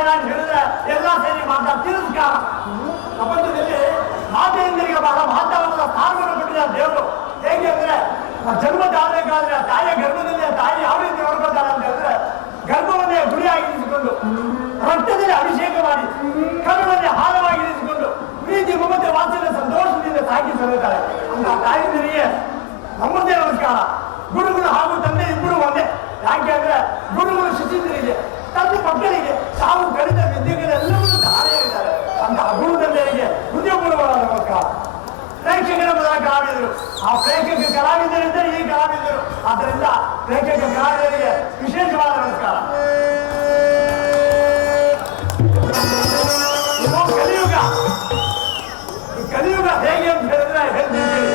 ಏನಾಗಿ ಹೇಳಿದ್ರೆ ಎಲ್ಲ ಸೇರಿ ಮಾತಾ ತಿರಸ್ಕಾರ. ಪ್ರಪಂಚದಲ್ಲಿ ಮಾತೆಯಂದರಿಗೆ ಬಹಳ ಮಹತ್ವವಾದ ಸ್ಥಾನವನ್ನು ಕೊಟ್ಟಿದ್ದಾರೆ ದೇವರು. ಹೇಗೆ ಅಂದ್ರೆ ಜನ್ಮದಾಗಬೇಕಾದ್ರೆ ತಾಯಿಯ ಗರ್ಭದಲ್ಲಿ ತಾಯಿ ಯಾವ ರೀತಿ ನೋಡ್ಕೊಳ್ತಾರೆ ಅಂತ ಹೇಳಿದ್ರೆ ಗರ್ಭವನ್ನೇ ಗುಡಿಯಾಗಿರಿಸಿಕೊಂಡು ರಕ್ತದಲ್ಲಿ ಅಭಿಷೇಕ ಮಾಡಿ ಕರುಳನ್ನೇ ಹಾರವಾಗಿರಿಸಿಕೊಂಡು ಪ್ರೀತಿ ಮಮತೆ ವಾತ್ಸಲ್ಯ ಸಂತೋಷದಿಂದ ಸಾಕಿ ಸಲ್ಲುತ್ತಾರೆ. ಅಂತ ತಾಯಿಯಂದರಿಗೆ ನಮ್ಮದೇ ನಮಸ್ಕಾರ. ಗುರುಗಳು ಹಾಗೂ ತಂದೆ ಇಬ್ಬರು ಒಂದೇ. ಯಾಕೆ ಅಂದ್ರೆ ಗುರುಗಳು ಶಿಷ್ಯರಿಗೆ, ತಂದೆ ಮಕ್ಕಳಿಗೆ ತಾವು ಕಲಿತ ವಿದ್ಯೆಗಳೆಲ್ಲವೂ ಧಾರೆಯಾಗಿದ್ದಾರೆ. ಅಂತಹ ಗುರು ತಂದೆಯರಿಗೆ ಹೃದಯಪೂರ್ವಕವಾದ ನಮಸ್ಕಾರ. ಪ್ರೇಕ್ಷಕರ ಮೊದಲ ಕಲಾವಿದರು, ಆ ಪ್ರೇಕ್ಷಕ ಕಲಾವಿದರಿದ್ದರೆ ಈ ಕಲಾವಿದರು. ಆದ್ದರಿಂದ ಪ್ರೇಕ್ಷಕ ಕಲಾವಿದರಿಗೆ ವಿಶೇಷವಾದ ನಮಸ್ಕಾರ. ಇದು ಕಲಿಯುಗ. ಈ ಕಲಿಯುಗ ಹೇಗೆ ಅಂತ ಹೇಳಿದ್ರೆ ಹೇಳ್ತಿದ್ದೀವಿ.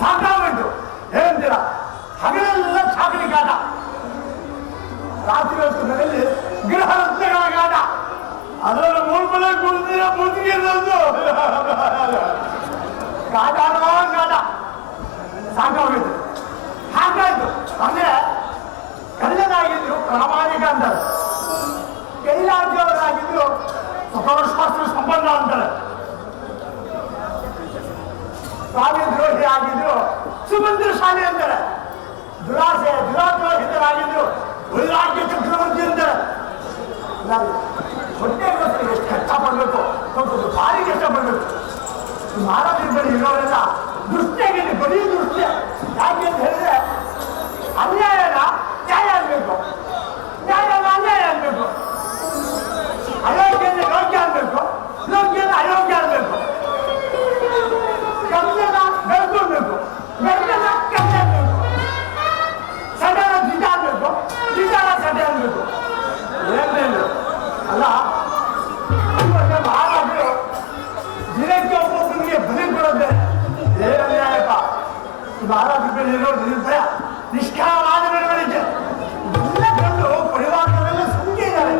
ಸಾಕಾಗ್ಬಿಟ್ಟು ಏನಂತೀರ? ಹಗಲೆಲ್ಲ ಚಾಕರಿ ಕಾಟ, ರಾತ್ರಿ ಹೊತ್ತು ಮನೆಯಲ್ಲಿ ಗೃಹ ರತ್ನಗಳ ಕಾಟ. ಅದರ ಮೂರ್ಮಲ ಕುಡಿದಿರ ಮುದುಗಿರೋದು ಕಾಟಾನೋ ಕಾಟ. ಸಾಕಾಗ್ಬಿಟ್ಟು ಹಾಗಾಯ್ತು. ಅಂದ್ರೆ ಕಳ್ಳನಾಗಿದ್ರು ಪ್ರಾಮಾಣಿಕ ಅಂತಾರೆ, ಕೈಲಾಗ್ಯವರಾಗಿದ್ರು ಸ್ವತಃಶಾಸ್ತ್ರ ಸಂಬಂಧ ಅಂತಾರೆ, ಸ್ವಾಮಿದ್ರೋಹಿ ಆಗಿದ್ರು ಸುಮಂತ್ರಶಾಲಿ ಅಂತಾರೆ, ದುರಾದ್ರೋಹಿತರಾಗಿದ್ರು ವೈರಾಗ್ಯ ಚಕ್ರವರ್ತಿ ಅಂತಾರೆ. ಹೊಟ್ಟೆಗೋಸ್ಕರ ಎಷ್ಟು ಕಷ್ಟಪಡ್ಬೇಕು, ಸ್ವಲ್ಪ ಬಾರಿಗೆ ಕಷ್ಟಪಡ್ಬೇಕು. ಮಾನವೀಯ ಇರೋರೆಲ್ಲ ದೃಷ್ಟಿಯಾಗಿದೆ, ಬರೀ ದೃಷ್ಟಿ. ಯಾಕೆ ಅಂತ ಹೇಳಿದ್ರೆ ಅನ್ಯಾಯನ ನ್ಯಾಯ ಅನ್ಬೇಕು, ನ್ಯಾಯನ ಅನ್ಯಾಯ ಅನ್ಬೇಕು, ಅಯೋಗ್ಯನ ಯೋಗ್ಯ ಅನ್ಬೇಕು, ಯೋಗ್ಯನ ಅಯೋಗ್ಯ ಅನ್ಬೇಕು, ಕಮ್ಯನ ಬೆಳ್ಕೊಳ್ಬೇಕು, ಬೆಳ್ಕನ ಕಮ್ಮಿ ಅನ್ಬೇಕು, ಸಡನ ದಿಟ ಅನ್ಬೇಕು, ದಿಟಾನ ಸಡೆ ಅನ್ಬೇಕು. ಏನೇನು ಅಲ್ಲ, ಮಹಾರಾಜರು ದಿನಕ್ಕೆ ಒಬ್ಬೊಬ್ಬರಿಗೆ ಬಲಿ ಕೊಡೋದೆ ಏನನ್ಯಾಯಪ್ಪ. ಮಹಾರಾಜರು ಇರೋದು ನಿರ್ಭಯ ನಿಷ್ಕಾಮವಾದ ಬೆಳವಣಿಗೆ ಎಲ್ಲ ಕಂಡು ಪರಿವಾರದಲ್ಲೆಲ್ಲ ಸುಮ್ಕೆ ಇದ್ದಾರೆ.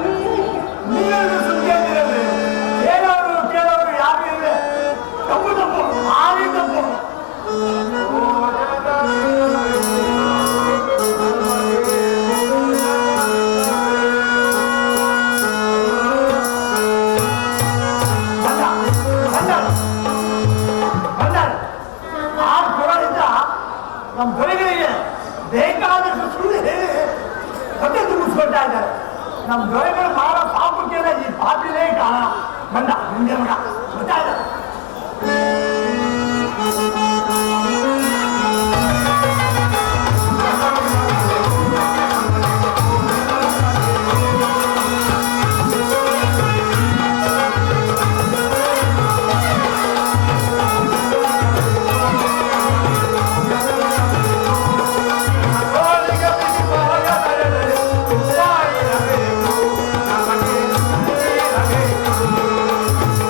ನೀವೆಲ್ಲರೂ ಸುಮ್ಕೆ ಇದ್ದೀರಲ್ರಿ. ಹೇಳೋರು ಕೇಳೋರು ಯಾರು ಇವೆ? ತಪ್ಪು ತಪ್ಪು, ಭಾರಿ ತಪ್ಪು. ನಮ್ಮ ದೊರೆಗಳಿಗೆ ಬೇಕಾದಷ್ಟು ಸುಳ್ಳು ಹೇಳಿ ಹೊಟ್ಟೆ ತುಂಬಿಸ್ಕೊಳ್ತಾ ಇದ್ದಾರೆ. ನಮ್ಮ ದೊರೆಗಳು ಮಾಡೋ ಪಾಪಕ್ಕೆಲ್ಲ ಈ ಪಾಪಿನೇ ಕಾರಣ. ಬಂದ ಮುಂದೆ ಮಗ ಗೊತ್ತಾ ಇದ್ದಾರೆ.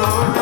Oh,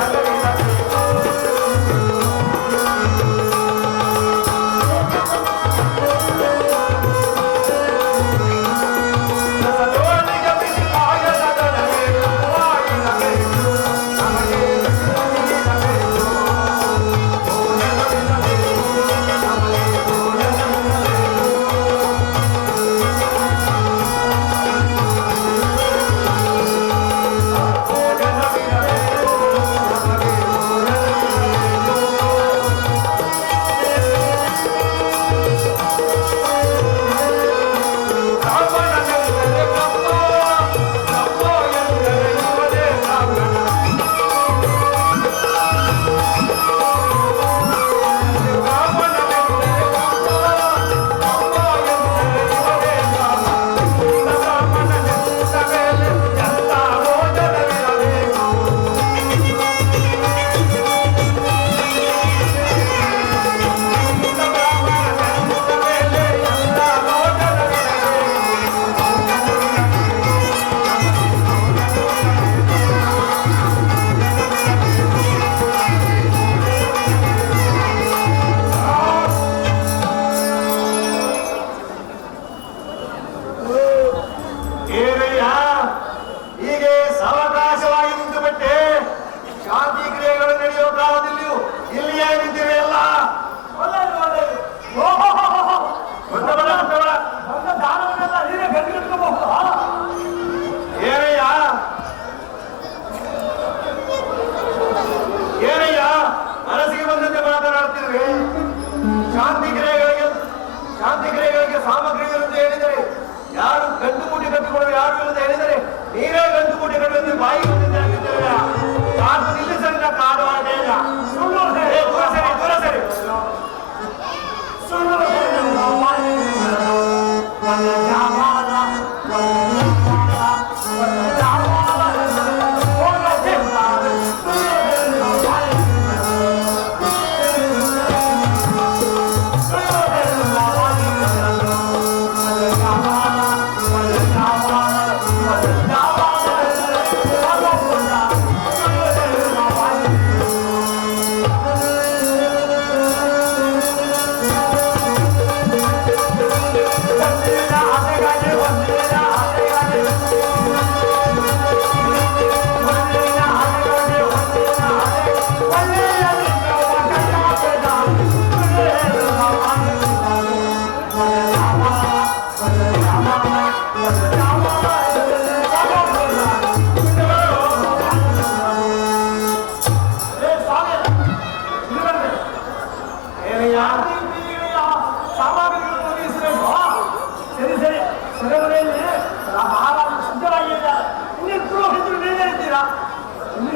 ಬಾಯಿಗೆ ಬಂದಿದ್ದೆ ಹಾಕಿದ್ದೇವೆ. ಕಾಡು ನಿಲ್ಲಿಸಲಿಲ್ಲ, ಕಾಡು ಹಾಗೆ ಇಲ್ಲ. ಸುಳ್ಳು ಸರಿ, ದೂರ ಸರಿ, ದೂರ ಸರಿ. ಸುಳ್ಳು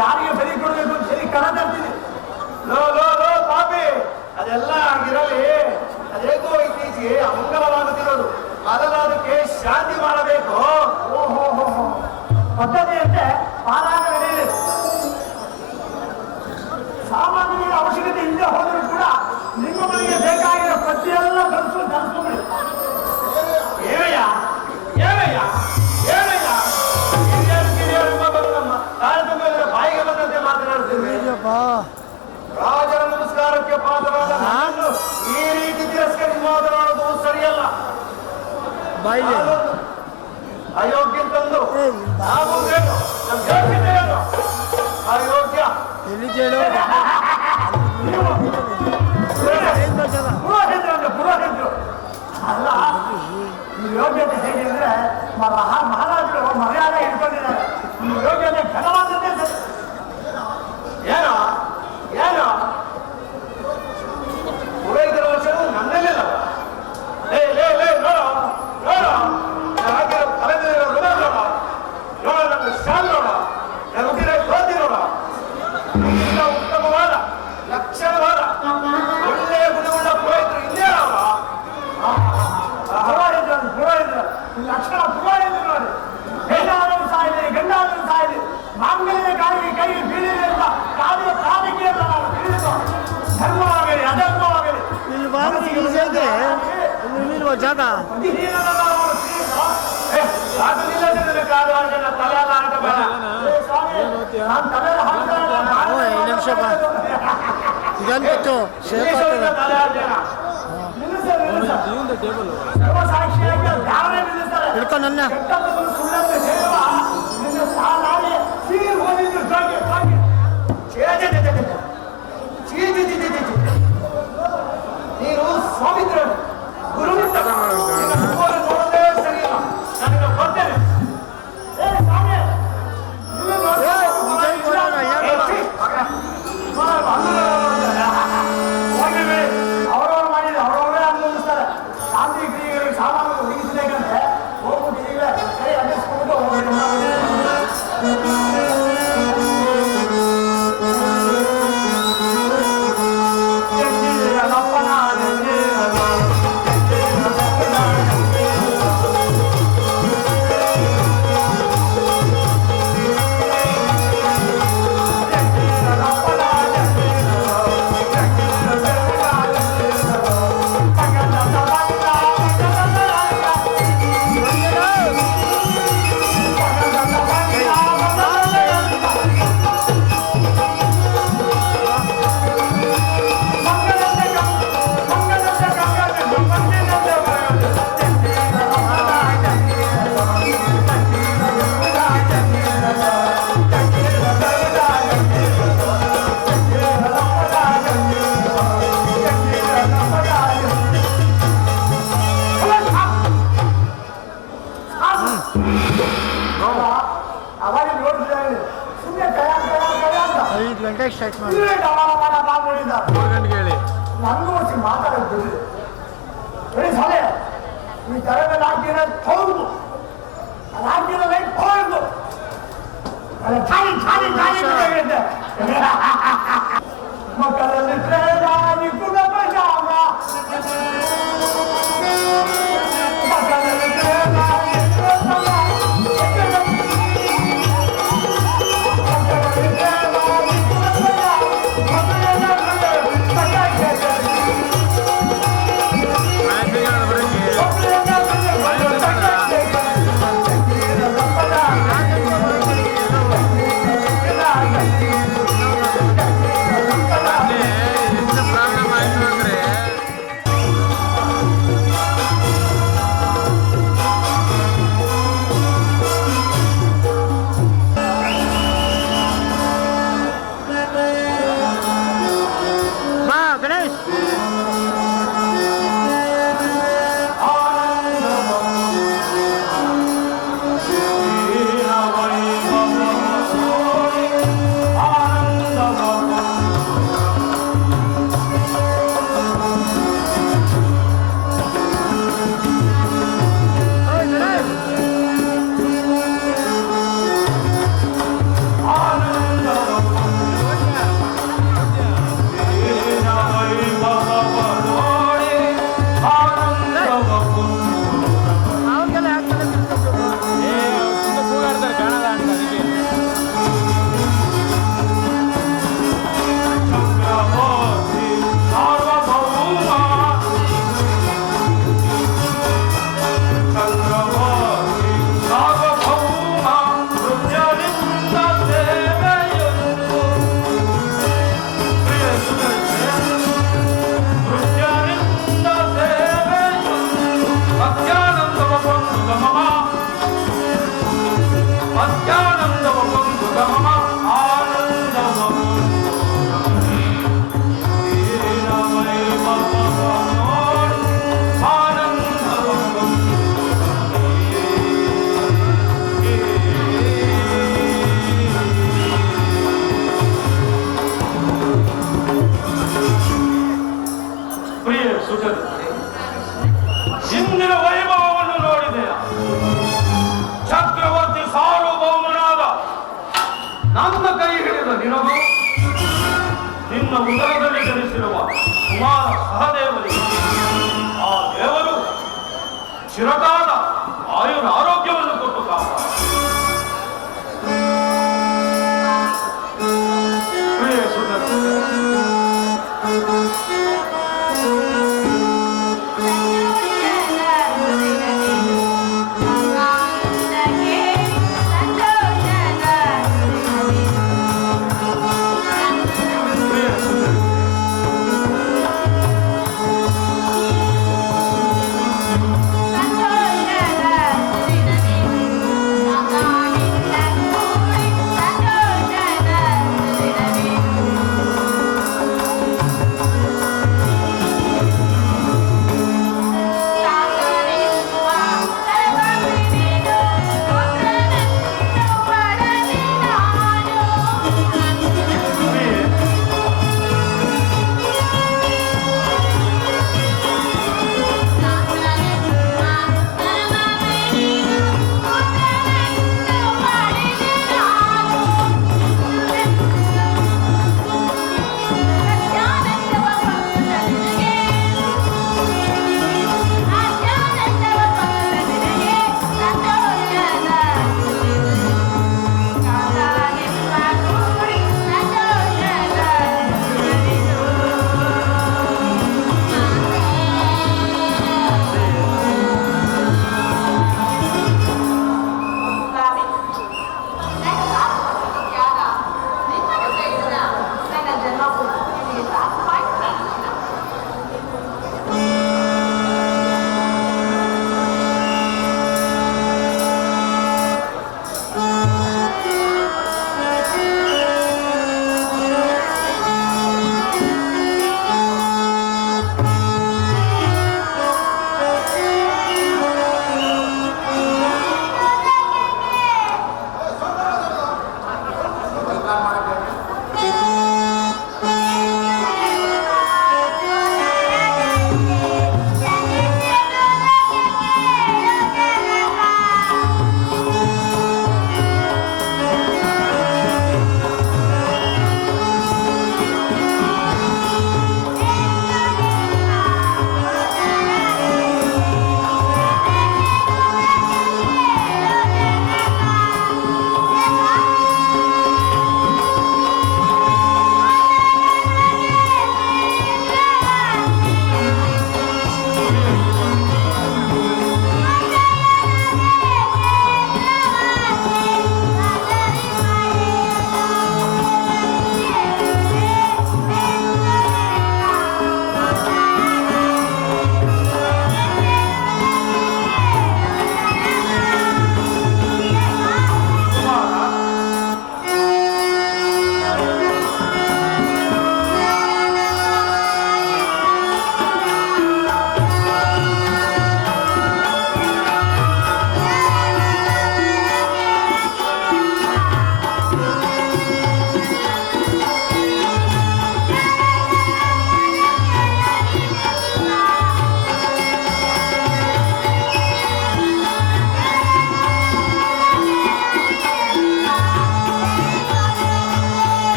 ಯಾರಿಗೆ ಬಲಿ ಕೊಡಬೇಕು ಅಂತ ಸರಿ ಕಣ ತರ್ತೀನಿ. ಲೋ ಲೋ ಲೋ ಪಾಪಿ, ಅದೆಲ್ಲ ಆಗಿರಲಿ. ಅದೇಕೋ ಇತ್ತೀಚೆಗೆ ಅಮಂಗಲವಾಗುತ್ತಿರೋದು, ಅದಕ್ಕೆ ಶಾಂತಿ ಮಾಡಬೇಕು. ಓಹೋ ಪದ್ಧತಿಯಂತೆ ಪಾರಾಯಣ ನಡೆಯಲಿ. ಸಾಮಾನ್ಯರ ಅವಶ್ಯಕತೆ ಇಲ್ಲದೆ ಹೋದರೂ ಕೂಡ ನಿಮ್ಮ ಮನೆಗೆ ಬೇಕಾಗಿರೋ ಪ್ರತಿಯೆಲ್ಲ ತರಿಸ್ಕೊಂಡ್ಬಿಡಿ. ಏನಯ್ಯ ಏನಯ್ಯ ಏನಯ್ಯ ಬಾಯಿಗೆ ಬಂದಂತೆ ಮಾತನಾಡುತ್ತೇವೆ. ರಾಜರ ನಮಸ್ಕಾರಕ್ಕೆ ಪಾತ್ರರಾದ ನಾನು ಈ ರೀತಿ ತಿರಸ್ಕರಿಸಿ ಮಾತನಾಡುವುದು ಸರಿಯಲ್ಲ. ಅಯೋಗ್ಯ ತಂದು ನಾವು ಅಯೋಗ್ಯ ಪುರೋಹಿತರು ಅಲ್ಲ. ಈ ಯೋಗ್ಯತೆ ಹೇಗೆ ಅಂದ್ರೆ ಮಹಾರಾಜರು ಮರ್ಯಾದೆ ಇಟ್ಕೊಂಡಿದ್ದಾರೆ. ಈ ಯೋಗ್ಯತೆ ಘನವಾದದ್ದೇ. ಏನೋ ಏನೋ ಪುರೋಹಿತರ ವರ್ಷವು ನನ್ನಲ್ಲಿಲ್ಲ. ಲೇ ಲೇ ಲೇ ನೋಡೋ ನೋಡೋ, ಹಾಕಿರೋ ತಲೆ ಮೇಲೆ ಋಣ ನೋಡ, ನೋಡ ನನ್ನ ಶಾಲ್ ನೋಡ, ನನ್ನ ಹುಟ್ಟಿದ ಜ್ಯೋತಿ ನೋಡ. ಇಂಥ ಉತ್ತಮವಾದ ಲಕ್ಷಣವಾದ ಒಳ್ಳೆಯ ಗುಣವುಳ್ಳ ಪುರೋಹಿತರು ಇಲ್ಲೇ ಅಲ್ಲ. ಪುರೋಹಿತರು ಲಕ್ಷಣ ಪುರೋಹಿತರು ನೋಡಿ. ಹೆಣ್ಣಾದರೂ ಸಾಯಿದೆ, ಗಂಡಾದರೂ ಸಾಯಿದೆ, ಮಾಂಗಲ್ಯ ಕಾಲಿಗೆ ಕೈಗೆ ಬೀಳಿದೆ ಅಂತ ಕಾಲಿನ ಪ್ರಾಣಿಗೆ ಅಂತ ನಾವು ತಿಳಿದು ಧರ್ಮವಾಗಲಿ ಅಧರ್ಮವಾಗಲಿ ಜಾಗ ಹಿಡ್ಕೊ ನನ್ನ ನೀನು ಸ್ವಾಮಿತ್ರ ಗುರು ನೋಡೋದೇ ಸರಿಯಿಲ್ಲ. ನನಗೆ ಬರ್ತೇನೆ. ಅವರವರು ಮಾಡಿದ್ರೆ ಅವರವರೇ ಅನುಭವಿಸ್ತಾರೆ. ಶಾಂತಿ ಕ್ರಿಯೆಗಳಿಗೆ ಸಾಮಾನು ಒದಗಿಸಬೇಕಂದ್ರೆ ಹೋಗ್ಬಿಟ್ಟು ಈಗಲೇ ಸರಿ ಅನ್ನಿಸ್ಕೊಂಡು ಹೋಗ್ಬೇಕು. ಸ್ಟಾರ್ಟ್ ಮಾಡಿ ನನಗೂ ಮಾತಾಡೋದು ಹೇಳಿ ಸಾಲೆ ಈ ತರ ಮೇಲೆ ಹಾಕಿರೋ ಹೌದು ಅದು ಹಾಕಿರೋ ಲೈಟ್ ಹೋಯ್ತು ಅಲ್ಲ ಛಾಲಿ ಛಾಲಿ ಛಾಲಿ ಬೇಕಾಗಿದೆ ಮಕ್ಕಳಲ್ಲಿ ಪ್ರೇರಾನಿ ಕುಲಪ ಜಾಮ ಮಕ್ಕಳಲ್ಲಿ ಪ್ರೇರಾನಿ ಬಾ ಗಣೇಶ್ ಓಯ್ ಗಣೇಶ್ ಅವ್ರಿಗೆಲ್ಲ ಯಾಕೆ ತಲೆ ಕೆಡಿಸ್ಕೊಳ್ಬೇಕು? ಪ್ರಿಯ ಸುಜನ ಇಂದಿನ ವೈಭವವನ್ನು ನೋಡಿದೆಯ ಚಕ್ರವರ್ತಿ ಸಾರ್ವಭೌಮನಾದ ನನ್ನ ಕೈ ಹಿಡಿದ ನಿನಗೂ ನಿನ್ನ ಉದರದಲ್ಲಿ ಜನಿಸಿರುವ ಕುಮಾರ ಸಹದೇವನಿಗೆ ಆ ದೇವರು ಚಿರಕಾಲ ಆಯುರ ಆರೋಗ್ಯವನ್ನು ಕೊಟ್ಟು ಕಾಪಾಡ. ಪ್ರಿಯ ಸುಜನ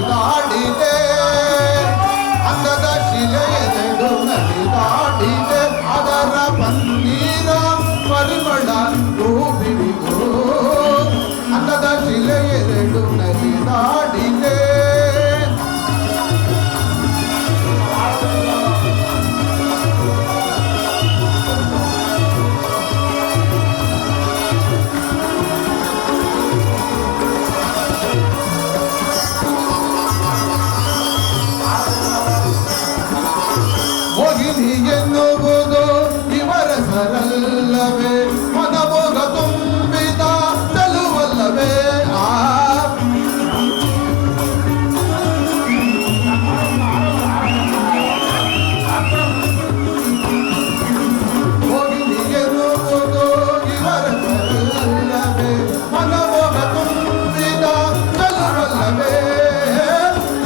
ನಲಿದಾಡಿದೆ ಅಂದದ ಶಿಲೆಯೆರಡು ನಲಿದಾಡಿದೆ ಅದರ ಪನ್ನೀರ ಪರಿಮಳ ರೂಪಿರಿದು ಅಂದದ ಶಿಲೆಯೆರಡು ನಲಿದಾಡಿದೆ ಮೋಹಿನಿ ಎನ್ನುವುದು ಇವರ ಸರಲ್ಲವೇ ಮನಮೋಗ ತುಂಬಿದ ಚೆಲುವಲ್ಲವೇ ಮೋಹಿನಿ ಎನ್ನುವುದು ಇವರ ಸರಲ್ಲವೇ ಮನಮೋಗ ತುಂಬಿದ ಚೆಲುವಲ್ಲವೇ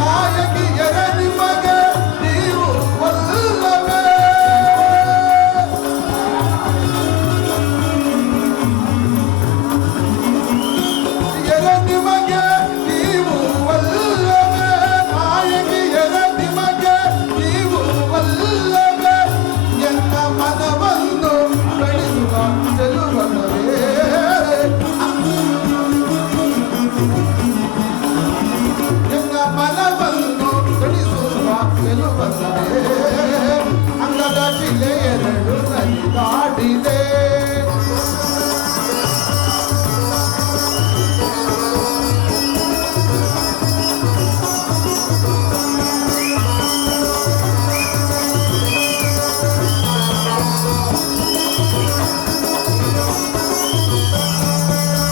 ನಾಯಕಿಯರ ನಿಮಗೆ ನೀವು ಒಲ್ಲವೇ ಎರ ನಿಮಗೆ ನೀವು ಒಲ್ಲವೇ ನಾಯಕಿಯರ ನಿಮಗೆ ನೀವು ಒಲ್ಲವೇ ಎನ್ನ ಮನವನ್ನು ಬೆಳೆಸುವ ಚೆಲುವಲ್ಲವೇ ಎನ್ನ ಮನವನ್ನು ಬೆಳೆಸುವ ಚೆಲುವಲ್ಲವೇ ಅಂಗದ ಶಿಲೆಯೆರಡು ನಲಿದಾಡಿದೆ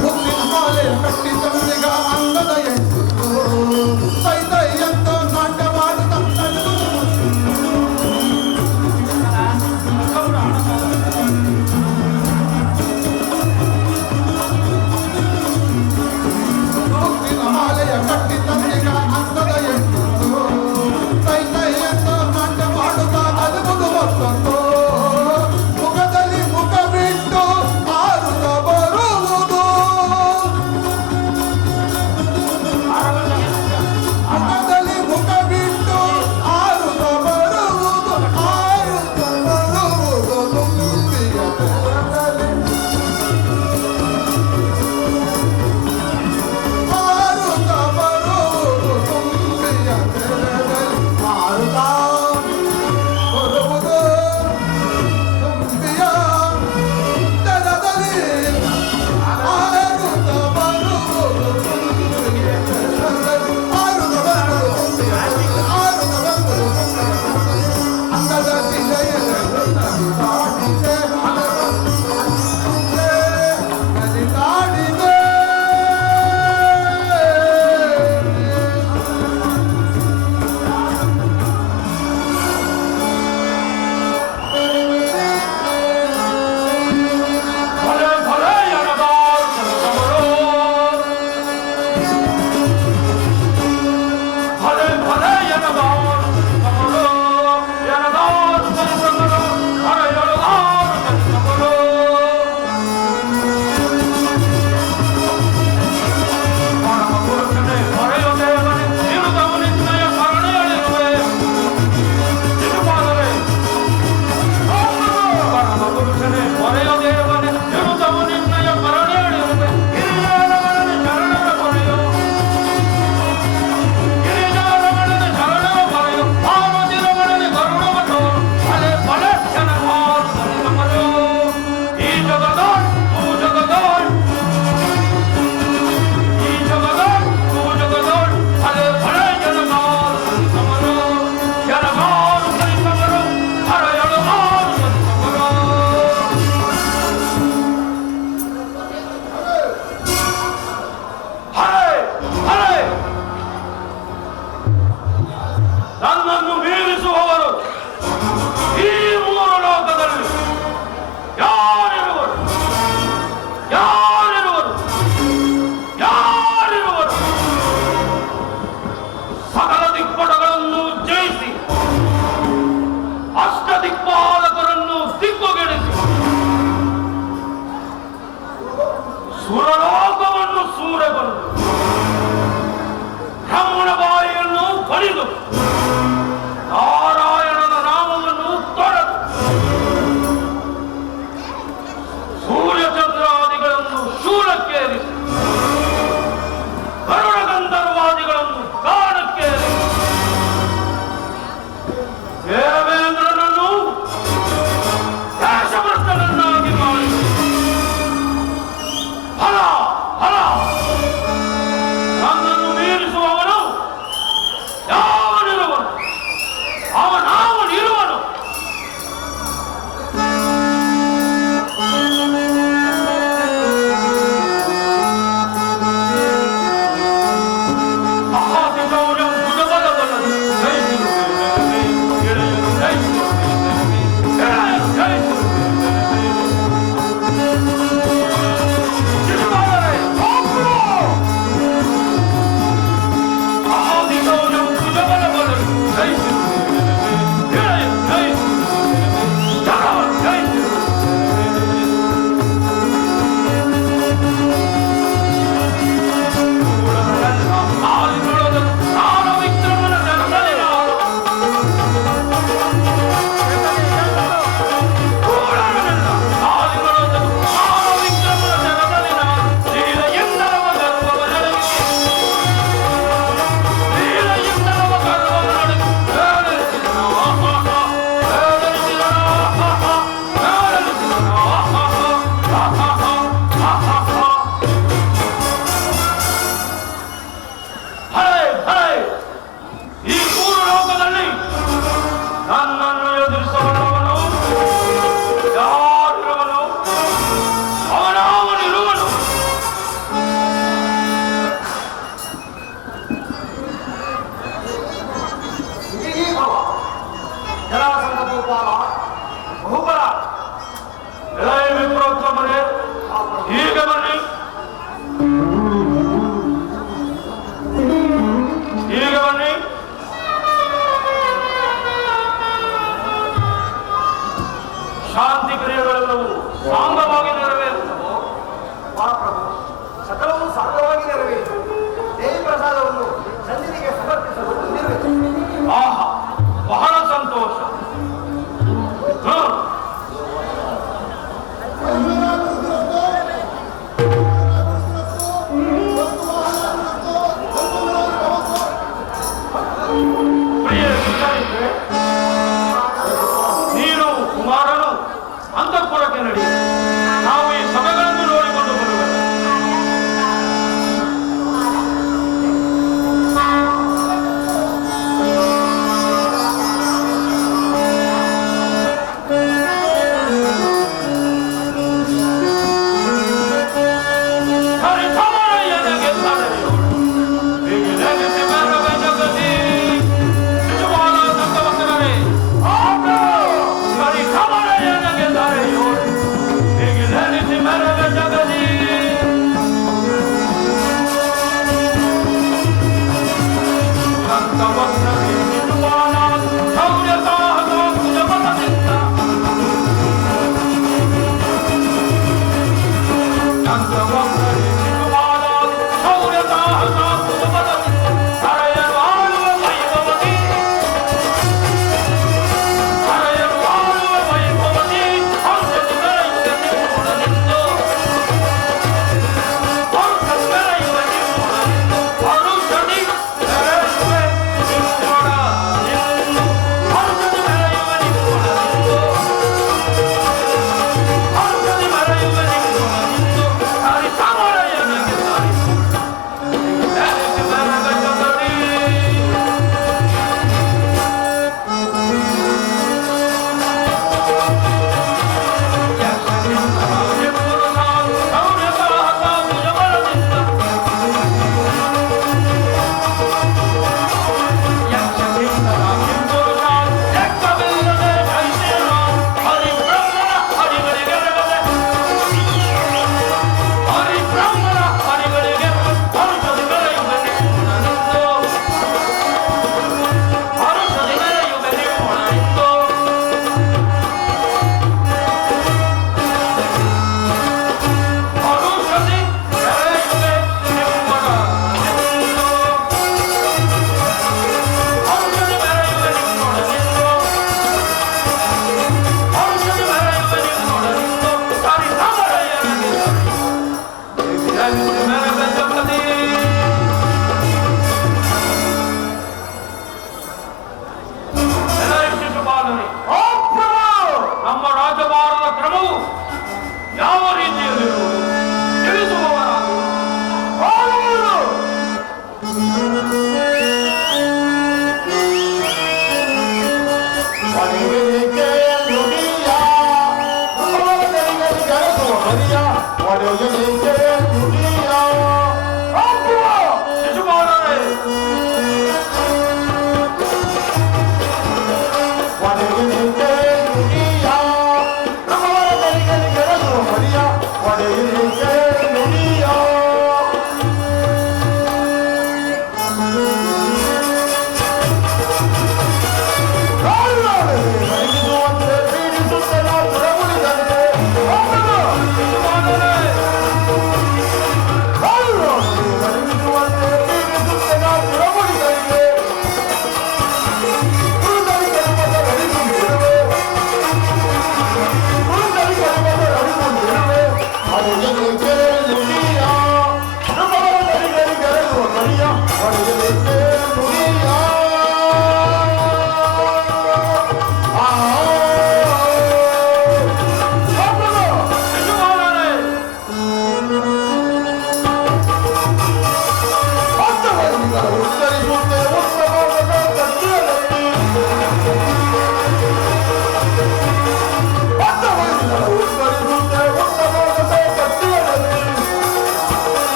ಮುತ್ತಿನ ಮಾಲೆ ಕಟ್ಟಿ ತಂದಿಗ ಅಂಗದ ಎಂಟು ಸೈದಯ್ಯಂತ ನಾಟ್ಯ ಮಾಡುತ್ತ ಮುತ್ತಿನ ಮಾಲೆಯ ಕಟ್ಟಿ ತಂದಿಗ ಅಂಗದ ಎಂಟು ಸೈದಯ್ಯಂತ ನಾಟ್ಯ ಮಾಡುತ್ತ ನಲುಗುದು ಮತ್ತೊಂದು ಮುಖದಲ್ಲಿ ಮುಖ ಬಿಟ್ಟು ಆರುತ್ತ ಬರುವುದು ಮುಖದಲ್ಲಿ ಮುಖ ಬಿಟ್ಟು ಆರುತ್ತ ಬರುವುದು ತುಂಬಿಯ ತೆರದಲ್ಲಿ ಆರುತ್ತ ಬರುವುದು ತುಂಬಿಯ ತೆರದಲ್ಲಿ ಆರುತ್ತ ಬರುವುದು ತುಂಬಿಯ ತೆರದಲ್ಲಿ ಆರುತ್ತ ಬರುವುದು ತುಂಬಿಯ ತೆರದಲ್ಲಿ ಆರುತ್ತ ಬರುವುದು ತುಂಬಿಯ ತೆರದಲ್ಲಿ ಆರುತ್ತ ಬರುವುದು ಅಂಗದ ಶಿಲೆಯೆರಡು ನಲಿದಾಡಿದೆ ನಲಿದಾಡಿದೆ ಭಲೆ ಭಲೆ ಎನದಾರ್ ಸಂತಮರು ಭಲೆ ಭಲೆ ಎನದಾರ್ ಸಂತಮರು ಎನದಾರ್ ಸಂತಮರು ಹರೆಯಳದಾರ್ ಸಂತಮರು ಪರಮ ಪುರುಷನೇ ಹೊರೆಯೋ ದೇವನೇ ಇರುದವು ನಿನ್ನಯ ಕರುಣೆಯಳಿರುವೆ ತಿರುಪಾದರೆ ಪರಮ ಪುರುಷನೇ ಹೊರೆಯೋ ದೇವನೇ ಇರುದವು ನಿನ್ನಯ ಕರುಣೆಯಳಿರುವೆ ಹಿರಿಯಾರವಣನೆ ಶರಣರ ಕೊರೆಯೋ ಗಿರಿಜಾರವಣನೆ ಶರಣರ ಕೊರೆಯೋ ಪಾರ್ವತಿರವಣನೆ ಕರುಣವ ತೋರು ಭಲೆ ಭಲೆ ಜನಗಾರ್ ಸಂತಮರು ಈ ಜಗದಾಳ್ ತೂ ಜಗದಾಳ್ ಈ ಜಗದಾಳ್ ತೂ ಜಗದಾಳ್ ಭಲೆ ಭಲೆ ಜನಗಾರ್ ಸಂತಮರು ಜನಗಾರ್ ಸಂತಮರು ಹರೆಯಳಗಾರ್ ಸಂತಮರು ಹರೆ ಹರೆ ನನ್ನನ್ನು ಮೀರಿಸುವವರು ಈ ಮೂರು ಲೋಕದಲ್ಲಿ ಯಾರಿರುವರು ಯಾರಿರುವರು ಯಾರಿರುವರು ಸಕಲ ದಿಕ್ಪಟಗಳನ್ನು ಜಯಿಸಿ ಅಷ್ಟ ದಿಕ್ಪಾಲಕರನ್ನು ದಿಕ್ಕುಗೆಡಿಸಿ ಸುರಲೋಕವನ್ನು ಸೂರೆಗೊಂಡು ಬ್ರಹ್ಮಣ ಬಾಯಿ ಬಳಿದು ನಾರಾಯಣನ ನಾಮವನ್ನು ತೊರೆದು ಸೂರ್ಯಚಂದ್ರಾದಿಗಳನ್ನು ಶೂಲಕ್ಕೇರಿಸಿ ಕರುಣ ಗಂಧರ್ವಾದಿಗಳನ್ನು ಕಾಣಕ್ಕೇರಿಸಿ ದೇವೇಂದ್ರನನ್ನು ದೇಶಭ್ರಷ್ಟನನ್ನಾಗಿ ಮಾಡಿ ಫಲ ಫಲ ನನ್ನನ್ನು ಮೀರಿಸುವವನು ಯಾವನಿರಬಹುದು?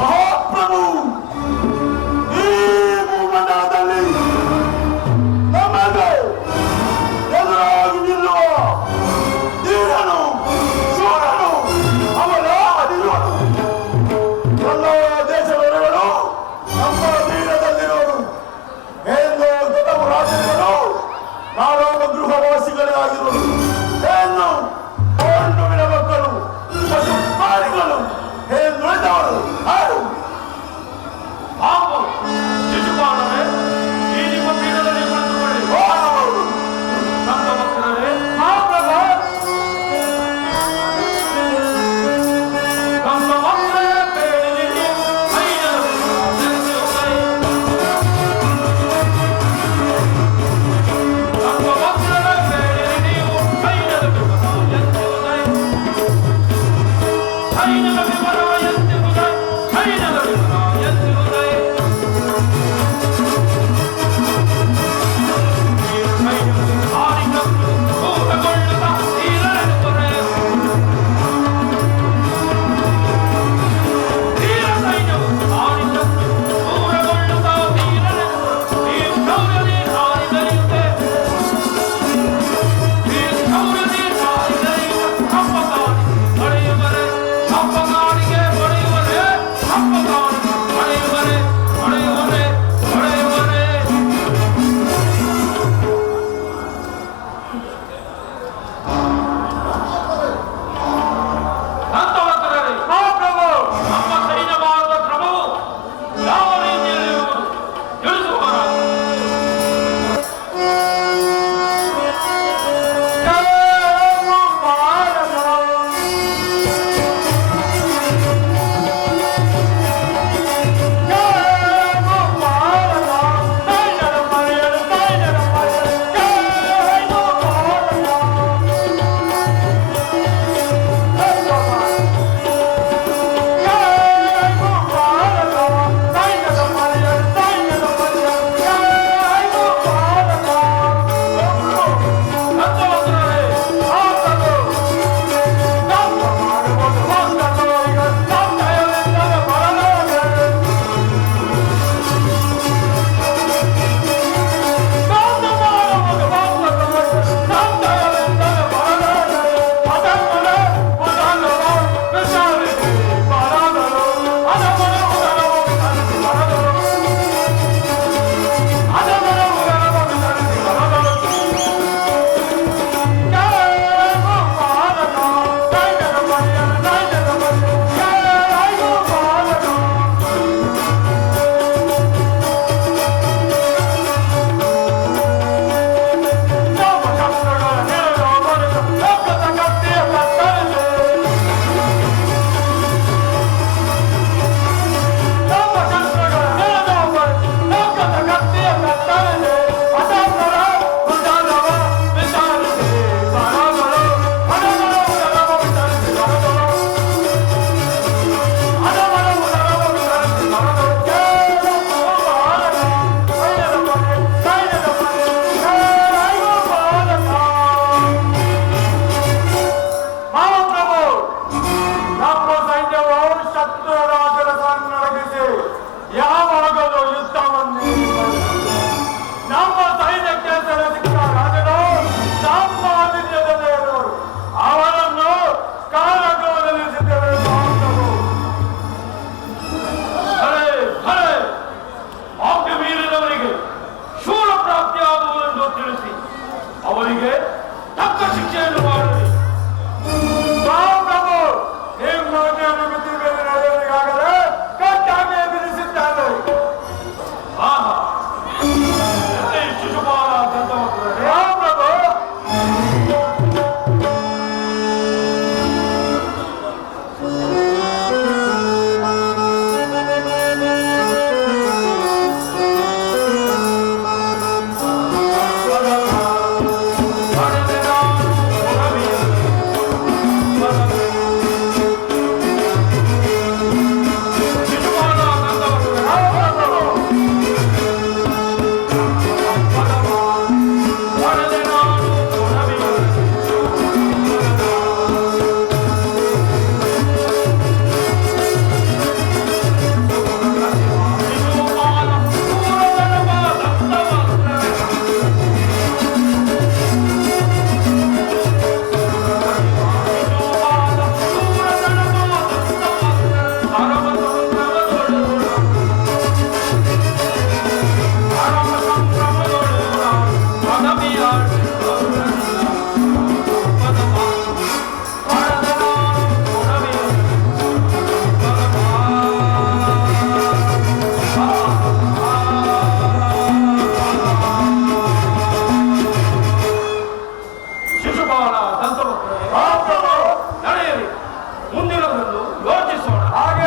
ಮಹಾಪ್ರಭು, ಈ ಭೂಮಂಡಲದಲ್ಲಿ ನಮಗೆ ಎದುರಾಗಿ ನಿಲ್ಲುವ ಧೀರನು ಶೂರನು ಅಮರಾದಿರುವನು. ಎಲ್ಲ ದೇಶದವರೆಗಳು ನಮ್ಮ ತೀರದಲ್ಲಿರುವರು ಎಂದು ಗತರಾಜರುಗಳು ನಾಡೋಗ ಗೃಹವಾಸಿಗಳಾಗಿರುವರು ಎಂದು ಮಕ್ಕಳು ಪಶು ಪ್ರಾಣಿಗಳು ಎಂದು ಪರಮ ಸಂಭ್ರಮದೊಳು ಪರಮ ಸಂಭ್ರಮದೊಳು ಪದವಿಯಾಡುವ ಪದಮ ಪಡೆದ ಪದವಿಯ ಶಿಶುಪಾಲ ದಂತವಕ್ರೇ ನಡೆಯಿರಿ ಮುಂದಿನದನ್ನು ಯೋಚಿಸೋಣ ಹಾಗೆ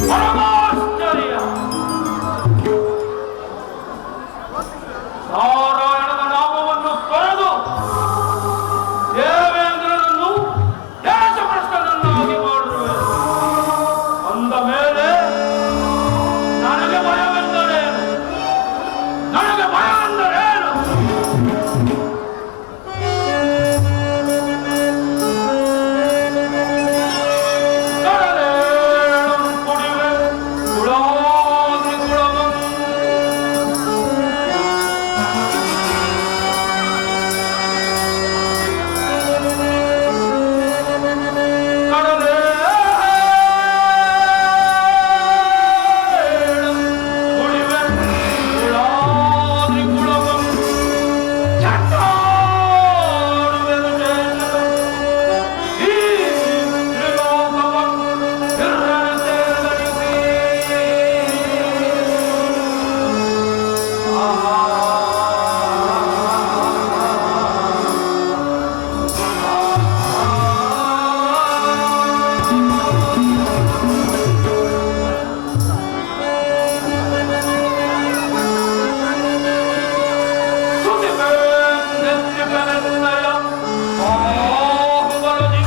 ಪರಮಾಶ್ಚರ್ಯ. ನಾರಾಯಣನ ನಾಮವನ್ನು ತೊರೆದು ದೇವೇಂದ್ರನನ್ನು ದೇಶಭ್ರಷ್ಟನನ್ನಾಗಿ ಮಾಡುವೆ ಅಂದ ಮೇಲೆ ನನಗೆ ಭಯವೆಂದರೇನು? ನನಗೆ ಭಯವೆಂದರೇನು? ಕಡಲೇಳಂ ಕುಡಿವೆ ಕುಳಾದಿ ಕುಳವಂ ಕಡಲೇಳಂ ಕುಡಿವೆ ಕುಳಾದಿ ಕುಳವಂ ಚಟ್ಟಾಡುವೆನು ದೇಶದ ಈ ತ್ರಿಲೋಕವಂ ತಿರ್ರನತೆಯಲಿಸಿ. ಸುತಿಪೆನ್ನೆತ್ತಿಪೆನೆನ್ನಯ ಬಾಹುಬಲದಿ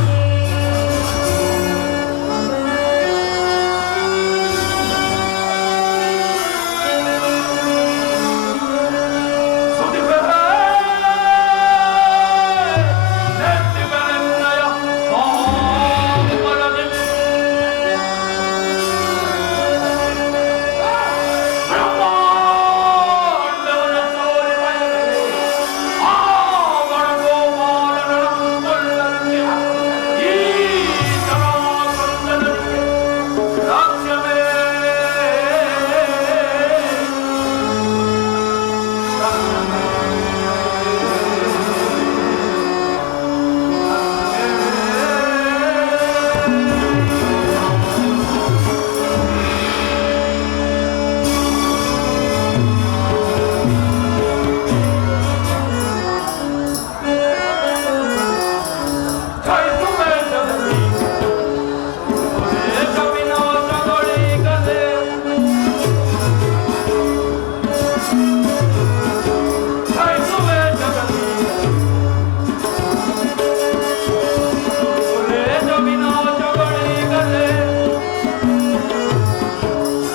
ಸುತಿಪೆನ್ನೆತ್ತಿಪೆನೆನ್ನಯ ಬಾಹುಬಲದಿ ಬ್ರಹ್ಮಾಂಡವನ ತೋರಿ ಬಯಲಿಗೆ ಆ ಗಣಗೋಪಾಲನ ಕೊಲ್ಲಲಿಗೆ ಈ ಜನಾರ್ದನನಿಗೆ ರಾಜ್ಯವೇ ಜಯಿಸುವೆ ಜಗತಿ ಸುರೇಶ ವಿನಾಶಗಳಿಗದೆ ಜಯಿಸುವೆ ಜಗತಿ ಸುರೇಶ ವಿನಾಶಗಳಿಗದೆ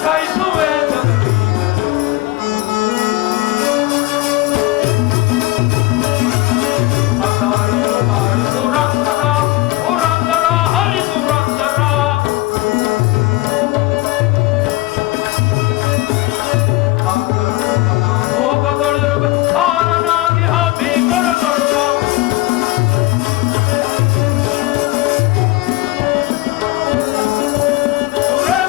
ಜಯಿಸುವೆ ಜಗತಿ ಪುರಂದರ ಹರಿ ಪುರಂದರ ಲೋಕದೊಳಗೆ ಕಾರಣನಾಗಿ ಭೀಕರ ದೊಡ್ಡ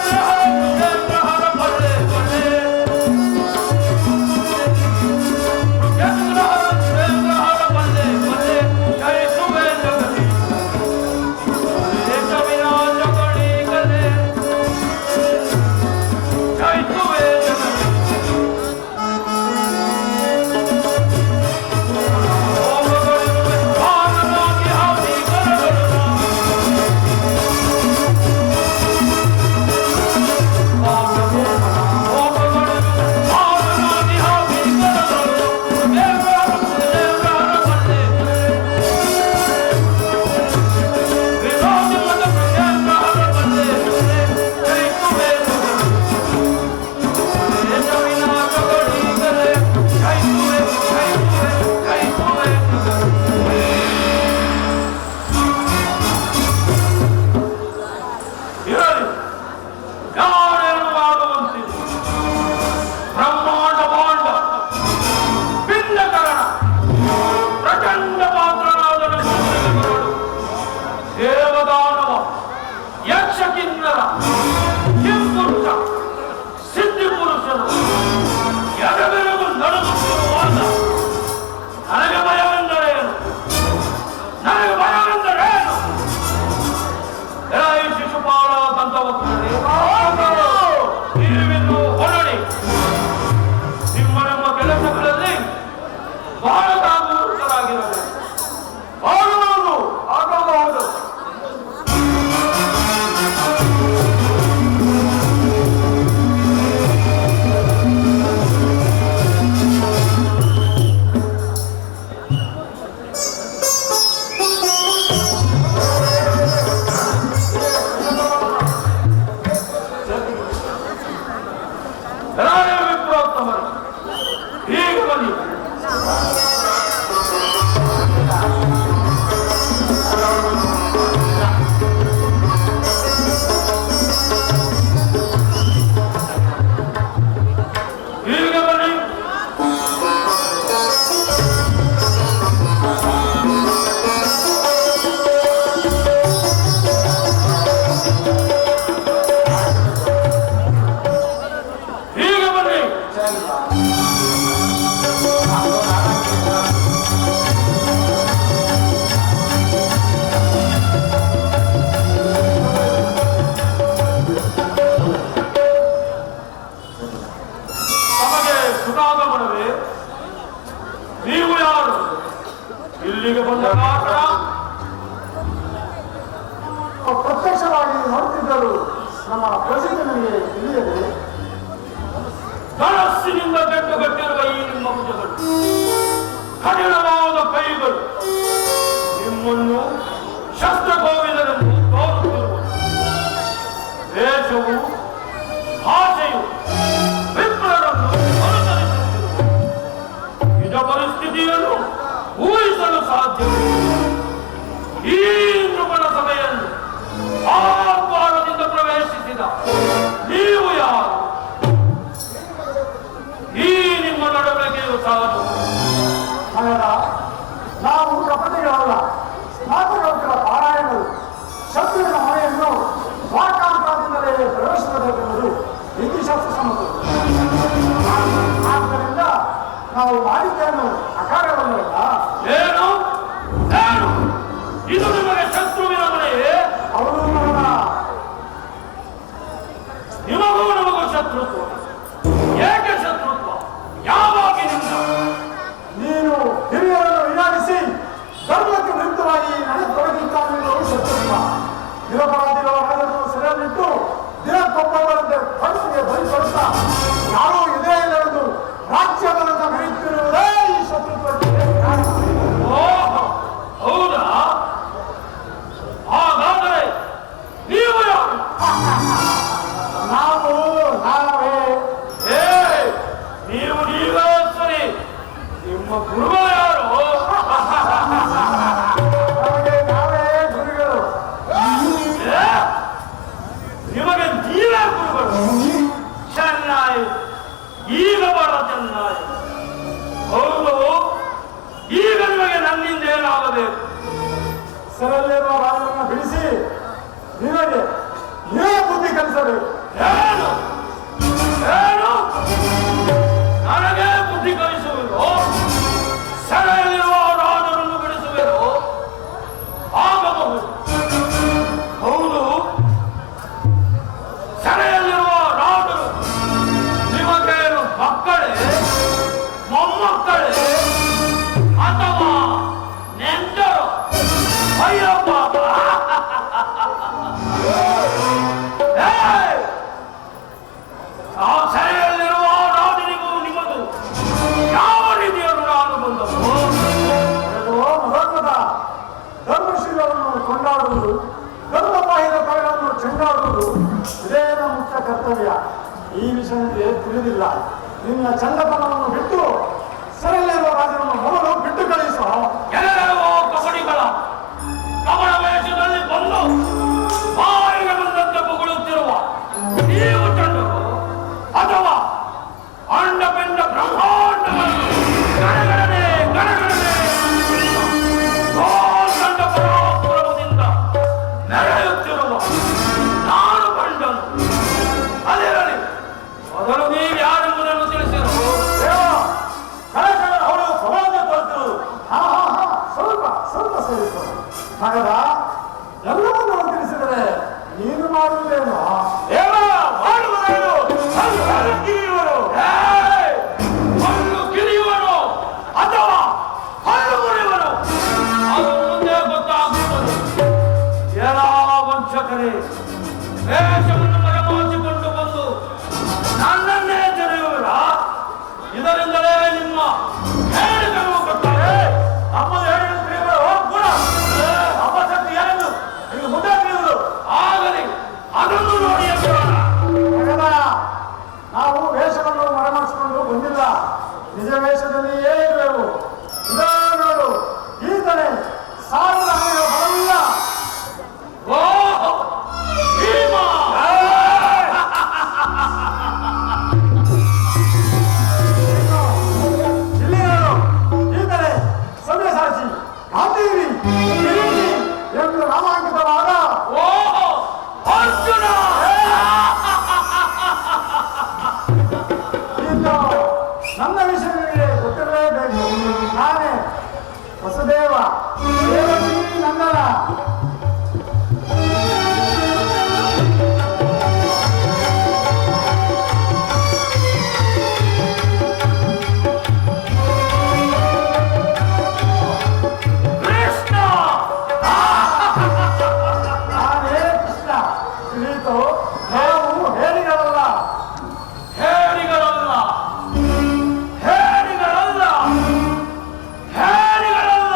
ಸುರೇಂದ್ರ ಹರ ಬಲ್ಲೆ ಬಲ್ಲೆ ಸುರೇಂದ್ರ ಹರ ಬಲ್ಲೆ ಬಲ್ಲೆ ಜಯಿಸುವೆ ಜಗತಿ ದೇಶ ವಿನಾಶಗಳಿಗದೆ ಜಯಿಸುವೆ ಜಗತಿ ಲೋಕದೊಳಗೆ ಕಾರಣನಾಗಿ ಭೀಕರ ದೊಡ್ಡ ಇರಲಿ, ಯಾರೇನು ಮಾಡುವಂತಿಲ್ಲ. ಬ್ರಹ್ಮಾಂಡ ಭಾಂಡ ಪಿಂಡಕರಣ ಪ್ರಚಂಡ ಪಾತ್ರನಾದ ನರಸಿಂಹರು ದೇವದಾನವ ಯಕ್ಷ ಕಿನ್ನರ ಕಿಂಪುರುಷ ಸಿದ್ಧಿ ಪುರುಷರು ಎಡಬೆರಗು ನಡೆಸುತ್ತಿರುವಾಗ ನನಗೆ ಭಯವೆಂದರೇನು? ನನಗೆ ಭಯವೆಂದರೇನು? ಎಲೈ ಶಿಶುಪಾಲ ದಂತವಕ್ರರೇ, ನೀವಿನ್ನು ಹೊರಡಿ. ನಿಮ್ಮ ನಮ್ಮ ಕೆಲಸಗಳಲ್ಲಿ ಬಹಳ ಜಾಗರೂಕರಾಗಿರಬೇಕು. ಆಗಬಹುದು ಆಗಬಹುದು. ರಾಯ ವಿಪ್ರೋತ್ತಮರು ಹೀಗೆ ಬನ್ನಿ. ಹೀಗೆ ಬನ್ನಿ. ಹೀಗೆ ಬನ್ನಿ. ತಮಗೆ ಸುಧಾಗಮನವೇ? ನೀವು ಯಾರು? ಇಲ್ಲಿಗೆ ಬಂದ ಕಾರಣ? ಪ್ರತ್ಯಕ್ಷವಾಗಿ ನೋಡ್ತಿದ್ದರು ನಮ್ಮ ಪ್ರಸಿದ್ಧ ನನಗೆ ತಿಳಿಯದೆ ಧನಸ್ಸಿನಿಂದ ಗಟ್ಟಿರುವ ಈ ನಿಮ್ಮ ಭುಜಗಳು, ಕಠಿಣವಾದ ಕೈಗಳು ನಿಮ್ಮನ್ನು ಶಸ್ತ್ರಕೋವಿದರೆಂದು ತೋರುತ್ತಿರುವ ದೇಶವು ಭಾಷೆಯು ವಿಪ್ರರನ್ನು ಅನುಸರಿಸುತ್ತಿರುವ ನಿಜ ಪರಿಸ್ಥಿತಿಯನ್ನು ಊಹಿಸಲು ಸಾಧ್ಯವಿಲ್ಲ. ಈ ನೃಪಣ ಸಭೆಯನ್ನು ಆಹ್ವಾನದಿಂದ ಪ್ರವೇಶಿಸಿದ ನೀವು ಯಾರು? ಈ ನಿಮ್ಮ ನಡವಳಿಕೆಯು ಸಾಧು. ಮಗನ, ನಾವು ಕಪಟಿಗಳಲ್ಲ, ಮಾತುಗಳ ಪಾರಾಯಣರು. ಶತ್ರುವಿನ ಮನೆಯನ್ನು ವಾಕಾಂತದಿಂದಲೇ ಪ್ರವೇಶಿಸಬೇಕೆಂಬುದು ನೀತಿಶಾಸ್ತ್ರ ಸಮ್ಮತ. ಆದ್ದರಿಂದ ನಾವು ಮಾಡಿದ್ದನ್ನು ಅಕಾರವಲ್ಲ. ಏನು ಏನು ಇದು ನಿಮಗೆ ಶತ್ರುವಿನ ಮನೆಯೇ? ಅವರು ಮಗನ, ನಿಮಗೂ ನಮಗೂ ಶತ್ರುತ್ವ. ಏಕೆ ಶತ್ರುತ್ವ? ಯಾವಾಗಿನಿಂದ? ನೀನು ಹಿರಿಯರನ್ನು ವಿನಾಡಿಸಿ ಧರ್ಮಕ್ಕೆ ವಿರುದ್ಧವಾಗಿ ನಡೆದುಕೊಳ್ಳುತ್ತಾನೆಂಬುದು ಶತ್ರುತ್ವ. ನಿರಪರಾಧಿಗಳ ರಾಜರನ್ನು ಸೆರೆಯಲ್ಲಿಟ್ಟು ದಿನಕ್ಕೊಬ್ಬರಂತೆ ಪಡಿಸಿಗೆ ಬಲಿಪಡಿಸ್ತಾ ಯಾರೂ ಇದೇ ಇಲ್ಲವೆಂದು ರಾಜ್ಯವನ್ನು ಮೆರೆಯುತ್ತಿರುವುದೇ ಈ ಶತ್ರುತ್ವಕ್ಕೆ ಕಾರಣ. ಓಹೋ, ಹೌದಾ? ಹಾಗಾದರೆ ನೀವು ಯಾರು? ನಾವೇ ಏ, ನೀವೇ ಸರಿ. ನಿಮ್ಮ ಗುರುವ ಯಾರು? ನಮಗೆ ನಾವೇ ಗುರುಗಳು. ಏ, ನಿಮಗೆ ನೀವೇ ಗುರುಗಳು? ಚೆನ್ನಾಗಿ, ಈಗ ಬಹಳ ಚೆನ್ನಾಗಿ. ಹೌದು, ಈಗ ನಿಮಗೆ ನನ್ನಿಂದ ಏನಾಗಬೇಕು? ಸೆರೆಯಲ್ಲಿರುವ ರಾಜರನ್ನು ಬಿಡಿಸಿ ನೀವೇ ಬುದ್ಧಿ ಕಲಿಸಬೇಕು. ಏನು ಏನು ನನಗೆ ಬುದ್ಧಿ ಕಲಿಸುವುದು? ಸೆರೆಯಲ್ಲಿರುವ ರಾಜರನ್ನು ಬಿಡಿಸುವುದು ಆಗಬಹುದು. ಹೌದು, ಸೆರೆಯಲ್ಲಿರುವ ರಾಜರು ನಿಮಗೇನು ಮಕ್ಕಳೇ, ಮೊಮ್ಮಕ್ಕಳೇ, ಅಥವಾ ನೆಂಟರು? ಅಯ್ಯೋ ಪಾಪ. ಆ ಸೆರೆಯಲ್ಲಿರುವ ರಾಜನಿಗೂ ನಿಮಗೂ ಯಾವ ರೀತಿಯ ಋಣಾನುಬಂಧವು? ಮಹತ್ವದ ಧರ್ಮಶೀಲವನ್ನು ಕೊಂಡಾಡುವುದು, ಧರ್ಮಬಾಹಿರ ಕಾರ್ಯಗಳನ್ನು ಚೆಂಡಾಡುವುದು ಇದೇ ನಮ್ಮ ಮುಖ್ಯ ಕರ್ತವ್ಯ. ಈ ವಿಷಯ ನಿಮಗೆ ತಿಳಿದಿಲ್ಲ. ನಿನ್ನ ಚಂಡತನವನ್ನು ಬಿಟ್ಟು ಸೆರೆಯಲ್ಲಿರುವ ರಾಜನನ್ನು ಮೊದಲು ಬಿಟ್ಟು ಕಳಿಸೋ. ಎಲ್ಲವೋ ಕಬಡಿಗಳ ಕಬಡ ವಯಸ್ಸಿನಲ್ಲಿ ಬಂದು ಬಾಯಿಗೆ ಬಂದಂತೆ ಬೊಗಳುತ್ತಿರುವ ನೀವು ಚಂಡರು, ಅಥವಾ ಅಂಡಪಿಂಡ ಬ್ರಹ್ಮಾಂಡವನ್ನು ಗಣಗಣನೆ ಗೋಲ್ಕಂಡ ಪರಾಕ್ರಮದಿಂದ ಮೆರೆಯುತ್ತಿರುವ ನಾನು ಕಂಡನು. ಅದಿರಲಿ, ಮೊದಲು ನೀವು ಯಾರೆಂಬುದನ್ನು ತಿಳಿಸಿರು. ಅವರು ಸಮಾಜ ತೋರಿಸಿರುವುದು ಸ್ವಲ್ಪ ಸೇರಿಸು. ಮಗದ ಜಿಲ್ಲೆಯವರು ಈತಲೇ ಸವ್ಯಸಾಚಿ ಗಾಂಧೀವಿ ಕಿರೀಟಿ ಎಂದು ನಾಮಾಂಕಿತವಾದ ಓಹೋ ಅರ್ಜುನ ಈತ ನನ್ನ ವಿಷಯ ನಿಮಗೆ ಗೊತ್ತಿರಲೇಬೇಕು. ನಾನೇ ವಸುದೇವ ದೇವಕಿ ನಂದನ. ಕೃಷ್ಣ ನಾನೇ ಕೃಷ್ಣ. ತಿಳಿಯಿತು? ನಾವು ಹೇಳಿಗಳಲ್ಲ. ಹೇರಿಗಳಲ್ಲ ಹೇರಿಗಳಲ್ಲ ಹೇರಿಗಳಲ್ಲ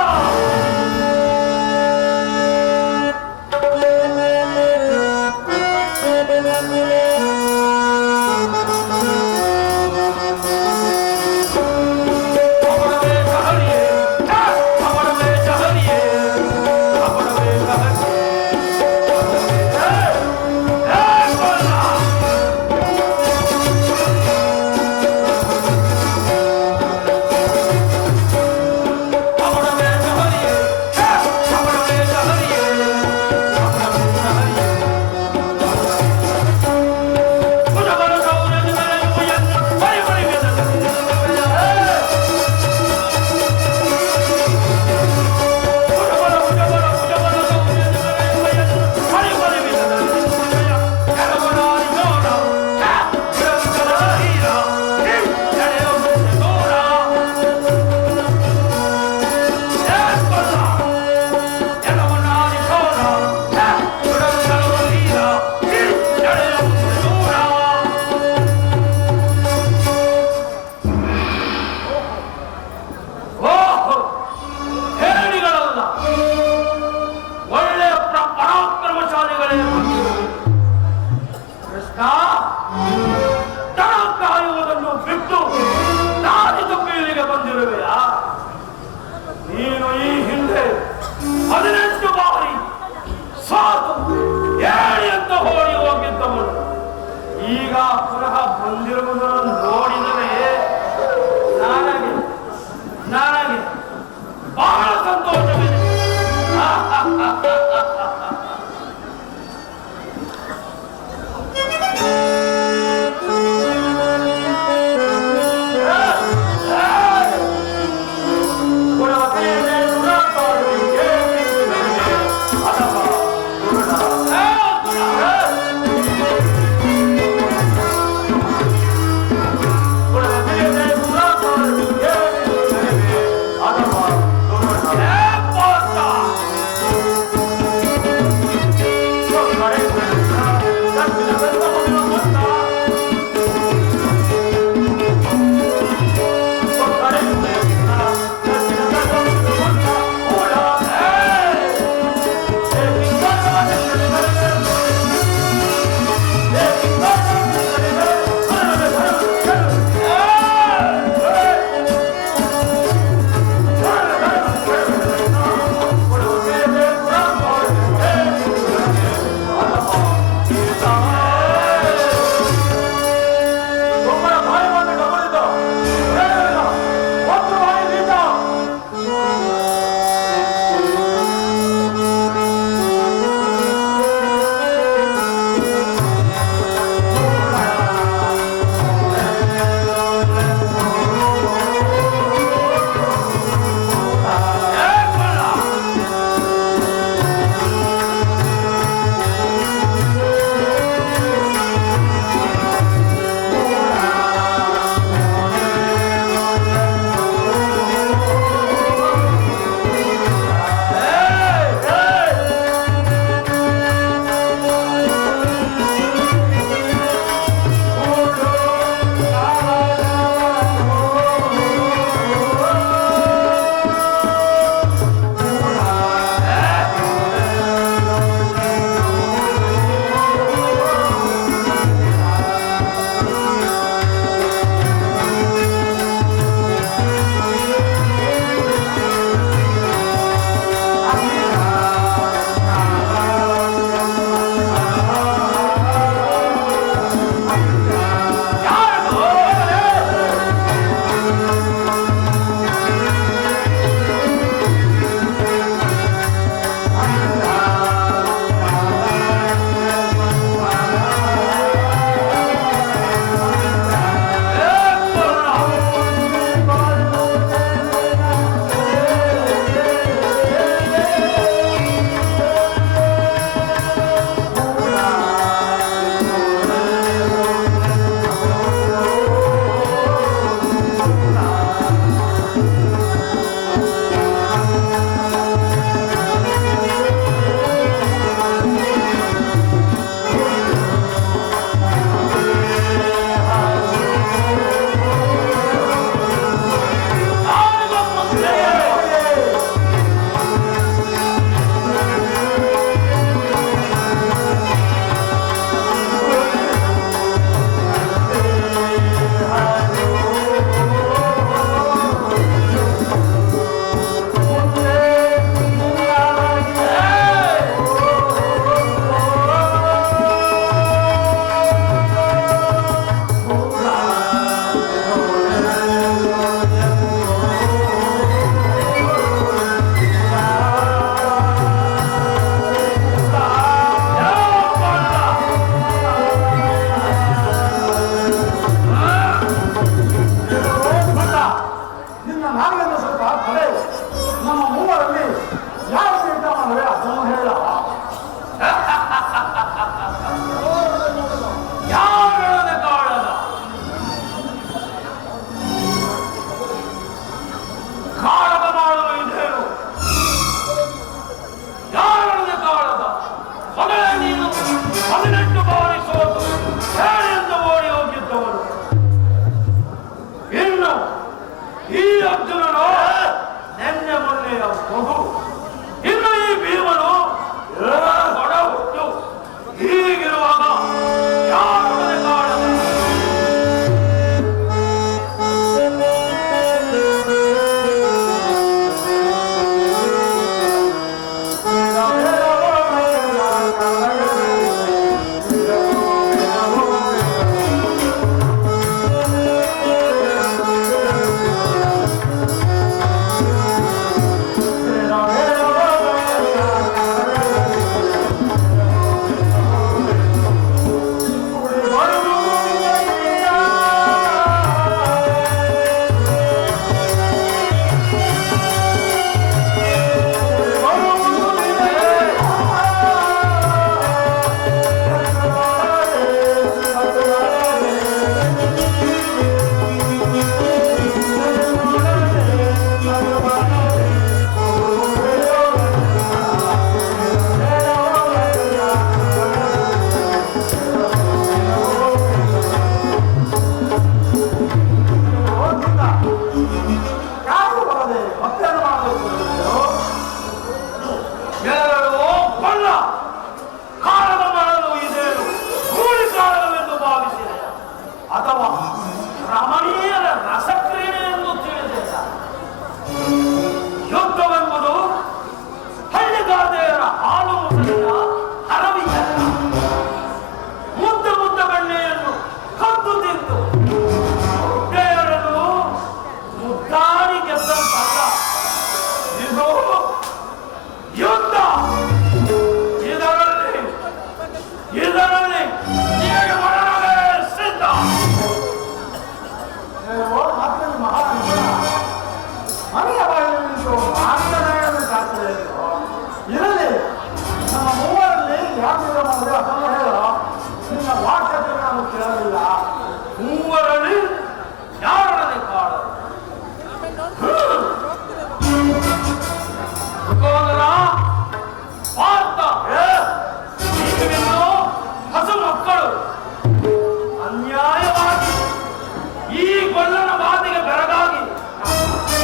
ಅವರವೇ ಸಹರಿಯೇ ಅವರವೇ ಸಹರಿಯೇ ಅವರವೇ ಸಹರಿಯೇ ಕೊಲ್ಲ ಅವರವೇ ಸಹರಿಯೇ ಅವರವೇ ಸಹರಿಯೇ ಅವರವೇ ಸಹರಿಯೇ ಭುಜಬಲ ಸೌರಜ ಮೆರೆಯುವೆಯನ್ನು ಪರಿಮಳಿಗೆದ ಭುಜಬಲ ಭುಜಬಲ ಭುಜಬಲ ಸೌರಜ ಮೆರೆಯುವೆಯನ್ನು ಪರಿಮಳಿಗೆದ ಕೆಲವರಾರಿ ನೋಡ ನಿರಂತರ ಹೀರ ನಡೆಯೋ ದೂರ ಕೊಲ್ಲ ಎಲ್ಲವನ್ನಾರಿ ಸೋಲ ನಿರಂತರ ಹೀರ ನಡೆಯೋ ದೂರ ಓಹೋ ಹೇರಿಗಳಲ್ಲ ಒಳ್ಳೆಯ ಪರಾಕ್ರಮಶಾಲಿಗಳೇ ಬಂದಿರುವೆ. ಕೃಷ್ಣ ದನ ಕಾಯುವುದನ್ನು ಬಿಟ್ಟು ನಾನಿದು ಬೀಳಿಗೆ ಬಂದಿರುವೆಯಾ? ನೀನು ಈ ಹಿಂದೆ 18 ಬಾರಿ ಸಾತು ಏಳಿ ಅಂತ ಓಡಿ ಹೋಗಿದ್ದವನು ಈಗ ಪುನಃ ಬಂದಿರುವುದನ್ನು ನೋಡಿದರೆ ನನಗೆ ಬಹಳ ಸಂತೋಷವಿದೆ.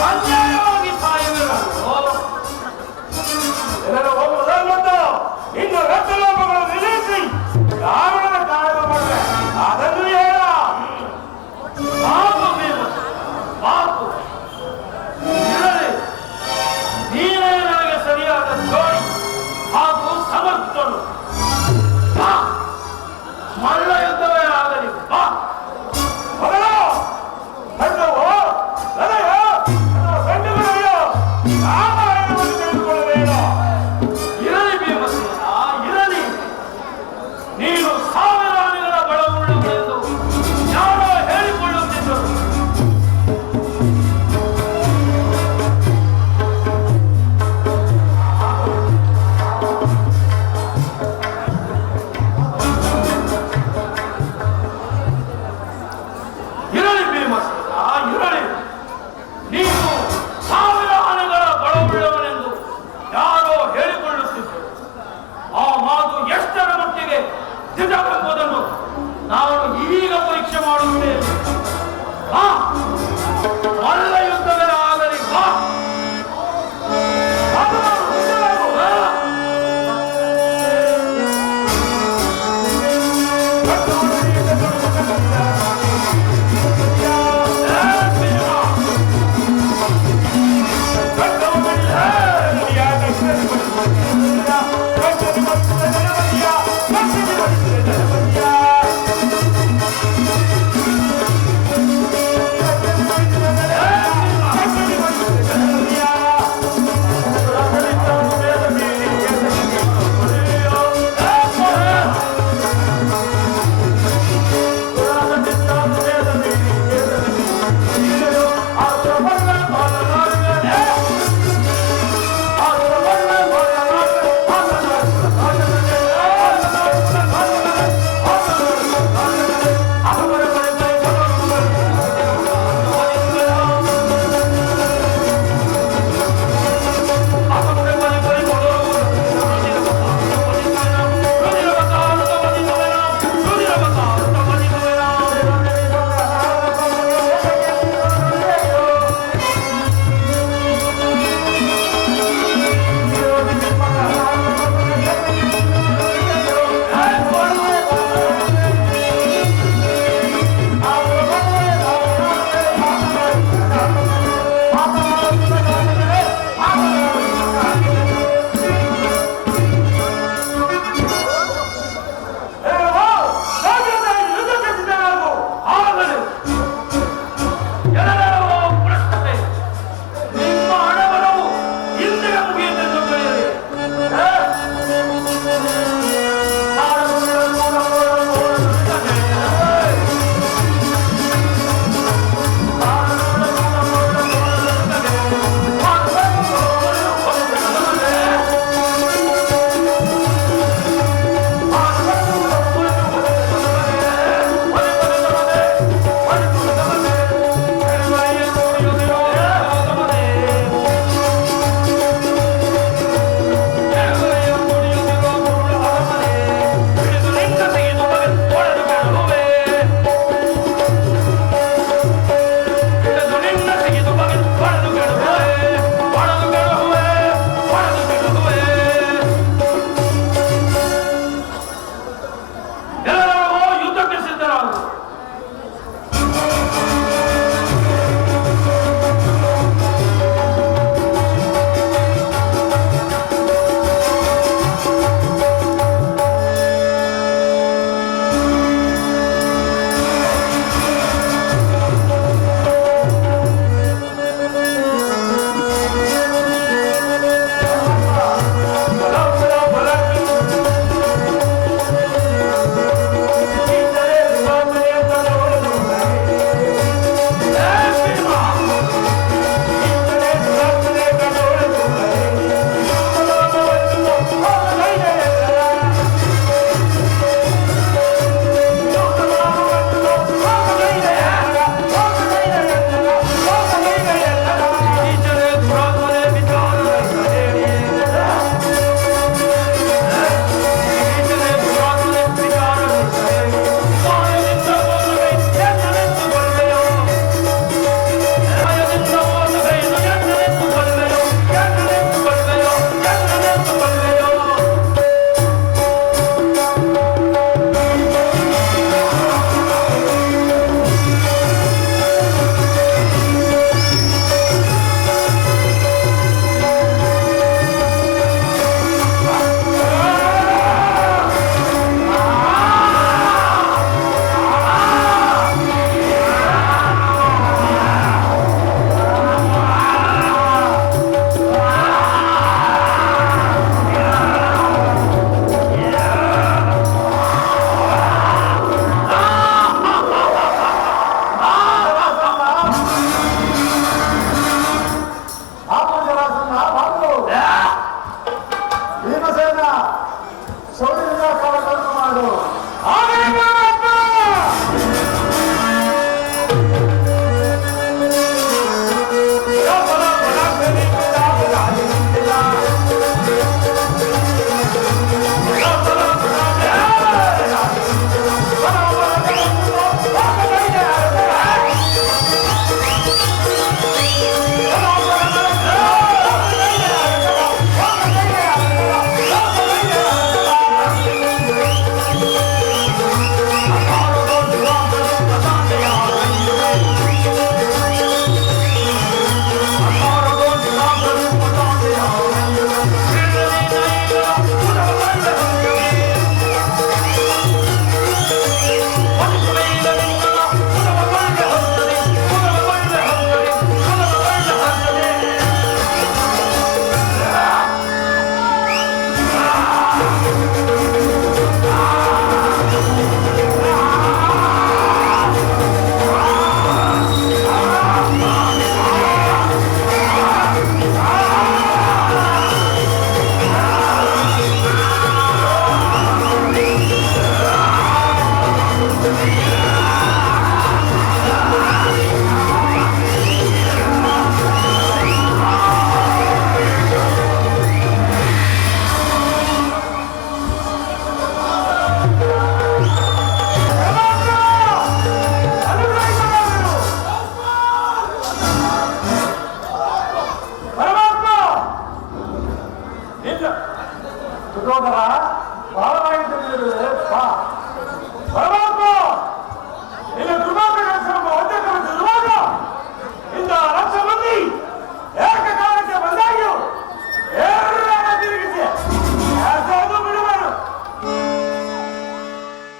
ಅನ್ಯ